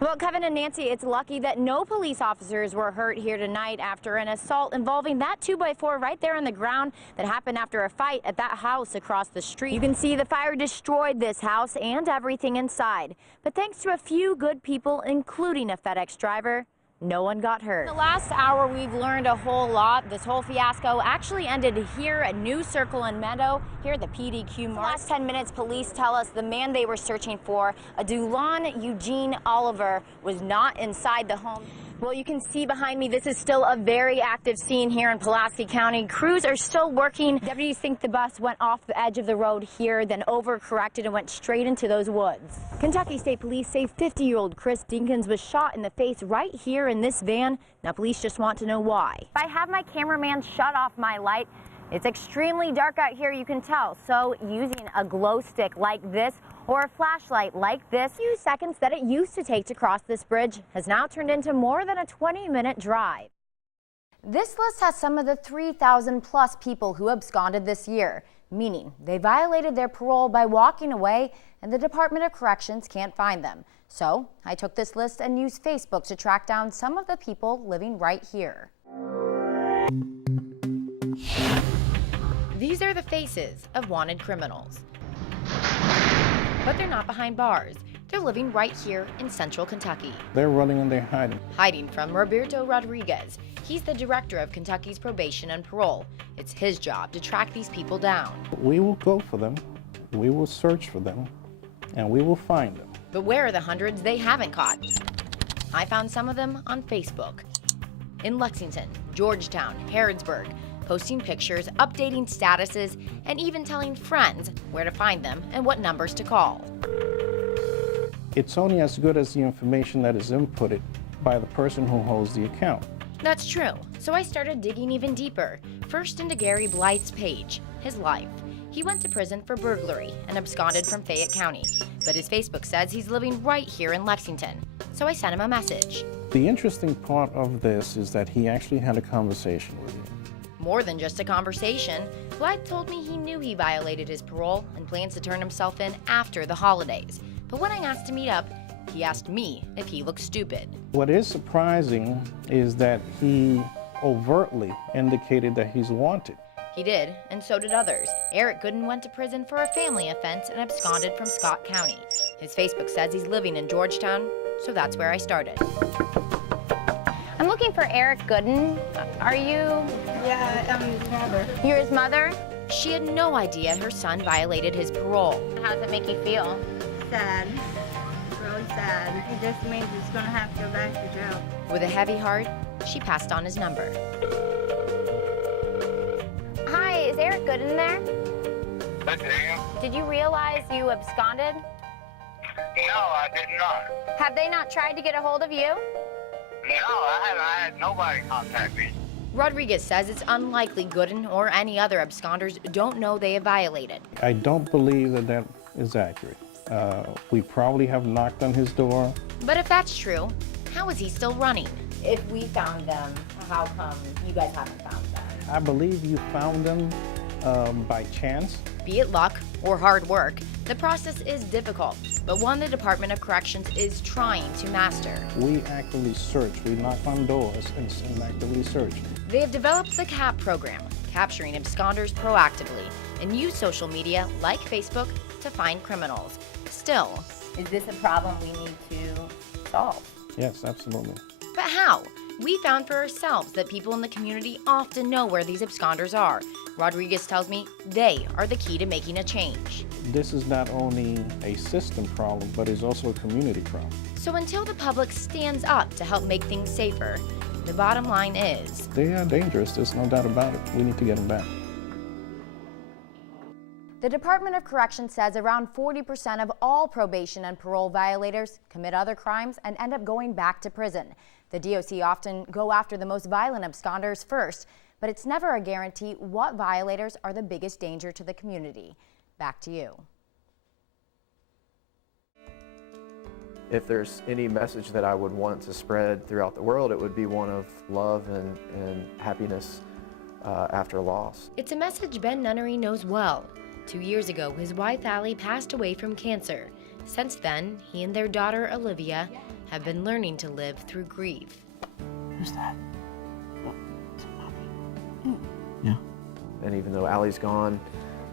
Well, Kevin and Nancy, it's lucky that no police officers were hurt here tonight after an assault involving that 2x4 right there on the ground that happened after a fight at that house across the street. You can see the fire destroyed this house and everything inside. But thanks to a few good people, including a FedEx driver, no one got hurt. In the last hour, we've learned a whole lot. This whole fiasco actually ended here at New Circle and Meadow, here at the PDQ Mart. The last 10 minutes, police tell us the man they were searching for, a Dulon Eugene Oliver, was not inside the home. Well, you can see behind me, this is still a very active scene here in Pulaski County. Crews are still working. Deputies think the bus went off the edge of the road here, then overcorrected and went straight into those woods. Kentucky State Police say 50-year-old Chris Dinkins was shot in the face right here in this van. Now, police just want to know why. If I have my cameraman shut off my light, it's extremely dark out here, you can tell. So using a glow stick like this or a flashlight like this, few seconds that it used to take to cross this bridge has now turned into more than a 20-minute drive. This list has some of the 3,000 plus people who absconded this year, meaning they violated their parole by walking away and the Department of Corrections can't find them. So I took this list and used Facebook to track down some of the people living right here. These are the faces of wanted criminals. But they're not behind bars. They're living right here in central Kentucky. They're running and they're hiding. Hiding from Roberto Rodriguez. He's the director of Kentucky's probation and parole. It's his job to track these people down. We will go for them, we will search for them, and we will find them. But where are the hundreds they haven't caught? I found some of them on Facebook. In Lexington, Georgetown, Harrodsburg, posting pictures, updating statuses, and even telling friends where to find them and what numbers to call. It's only as good as the information that is inputted by the person who holds the account. That's true. So I started digging even deeper. First into Gary Blythe's page, his life. He went to prison for burglary and absconded from Fayette County. But his Facebook says he's living right here in Lexington. So I sent him a message. The interesting part of this is that he actually had a conversation with you. More than just a conversation, Blythe told me he knew he violated his parole and plans to turn himself in after the holidays. But when I asked to meet up, he asked me if he looked stupid. What is surprising is that he overtly indicated that he's wanted. He did, and so did others. Eric Gooden went to prison for a family offense and absconded from Scott County. His Facebook says he's living in Georgetown, so that's where I started. I'm looking for Eric Gooden. Are you? Yeah, I'm his mother. You're his mother? She had no idea her son violated his parole. How does it make you feel? Sad. Really sad. It just means he's gonna have to go back to jail. With a heavy heart, she passed on his number. Hi, is Eric Gooden there? That's him. Did you realize you absconded? No, I did not. Have they not tried to get a hold of you? No, I had nobody contact me. Rodriguez says it's unlikely Gooden or any other absconders don't know they have violated. I don't believe that that is accurate. We probably have knocked on his door. But if that's true, how is he still running? If we found them, how come you guys haven't found them? I believe you found them by chance. Be it luck or hard work, the process is difficult, but one the Department of Corrections is trying to master. We actively search. We knock on doors and actively search. They have developed the CAP program, capturing absconders proactively, and use social media like Facebook to find criminals. Still, is this a problem we need to solve? Yes, absolutely. But how? We found for ourselves that people in the community often know where these absconders are. Rodriguez tells me they are the key to making a change. This is not only a system problem, but it's also a community problem. So until the public stands up to help make things safer, the bottom line is... They are dangerous, there's no doubt about it. We need to get them back. The Department of Corrections says around 40% of all probation and parole violators commit other crimes and end up going back to prison. The DOC often go after the most violent absconders first, but it's never a guarantee what violators are the biggest danger to the community. Back to you. If there's any message that I would want to spread throughout the world, it would be one of love and happiness after loss. It's a message Ben Nunnery knows well. 2 years ago, his wife Allie passed away from cancer. Since then, he and their daughter Olivia have been learning to live through grief. Who's that? Yeah. And even though Allie's gone,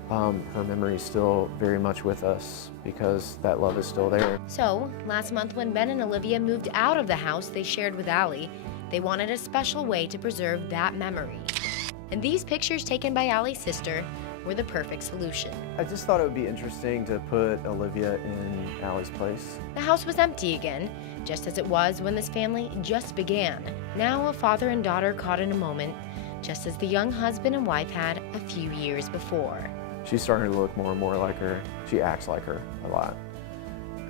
her memory's still very much with us because that love is still there. So, last month when Ben and Olivia moved out of the house they shared with Allie, they wanted a special way to preserve that memory. And these pictures taken by Allie's sister were the perfect solution. I just thought it would be interesting to put Olivia in Allie's place. The house was empty again, just as it was when this family just began. Now a father and daughter caught in a moment, just as the young husband and wife had a few years before. She's starting to look more and more like her. She acts like her a lot.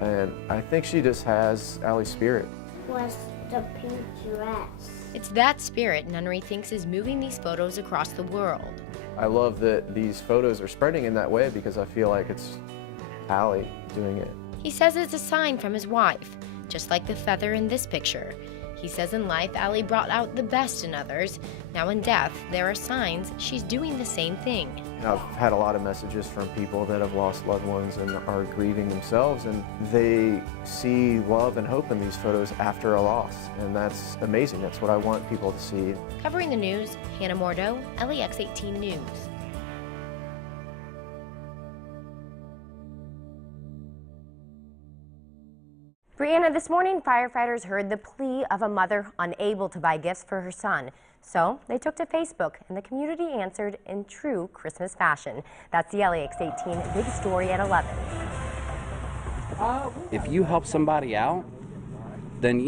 And I think she just has Allie's spirit. Was the pink dress. It's that spirit Nunnery thinks is moving these photos across the world. I love that these photos are spreading in that way because I feel like it's Allie doing it. He says it's a sign from his wife, just like the feather in this picture. He says in life, Allie brought out the best in others. Now in death, there are signs she's doing the same thing. I've had a lot of messages from people that have lost loved ones and are grieving themselves, and they see love and hope in these photos after a loss, and that's amazing. That's what I want people to see. Covering the news, Hanna Mordoh, LEX 18 News. Brianna, this morning firefighters heard the plea of a mother unable to buy gifts for her son. So they took to Facebook, and the community answered in true Christmas fashion. That's the LEX 18 big story at 11. If you help somebody out, then,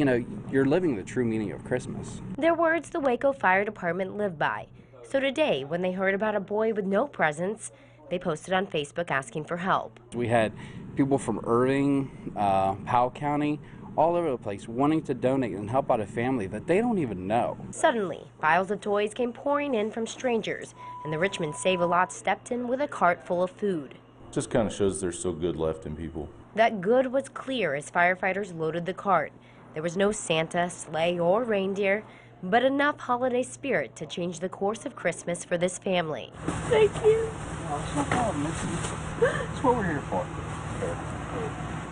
you're living the true meaning of Christmas. They're words the Waco Fire Department live by. So today, when they heard about a boy with no presents, they posted on Facebook asking for help. We had people from Irving, Powell County, all over the place wanting to donate and help out a family that they don't even know. Suddenly, piles of toys came pouring in from strangers, and the Richmond Save-A-Lot stepped in with a cart full of food. Just kind of shows there's still good left in people. That good was clear as firefighters loaded the cart. There was no Santa, sleigh, or reindeer, but enough holiday spirit to change the course of Christmas for this family. Thank you. It's no problem. It's what we're here for.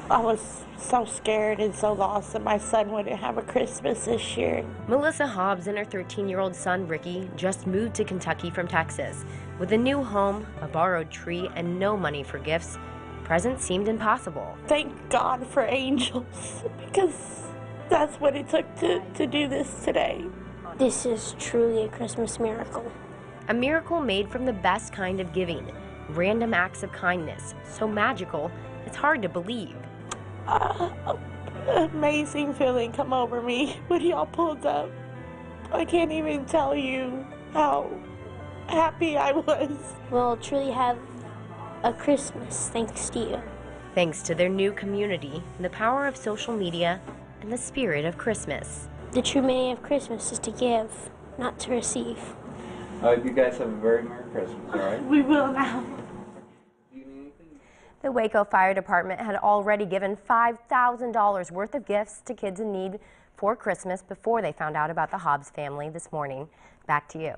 I was so scared and so lost that my son wouldn't have a Christmas this year. Melissa Hobbs and her 13-year-old son, Ricky, just moved to Kentucky from Texas. With a new home, a borrowed tree, and no money for gifts, presents seemed impossible. Thank God for angels, because that's what it took to do this today. This is truly a Christmas miracle. A miracle made from the best kind of giving, random acts of kindness, so magical, it's hard to believe. Amazing feeling come over me when y'all pulled up. I can't even tell you how happy I was. We'll truly have a Christmas thanks to you. Thanks to their new community, the power of social media, and the spirit of Christmas. The true meaning of Christmas is to give, not to receive. I hope you guys have a very Merry Christmas, all right? We will now. The Waco Fire Department had already given $5,000 worth of gifts to kids in need for Christmas before they found out about the Hobbs family this morning. Back to you.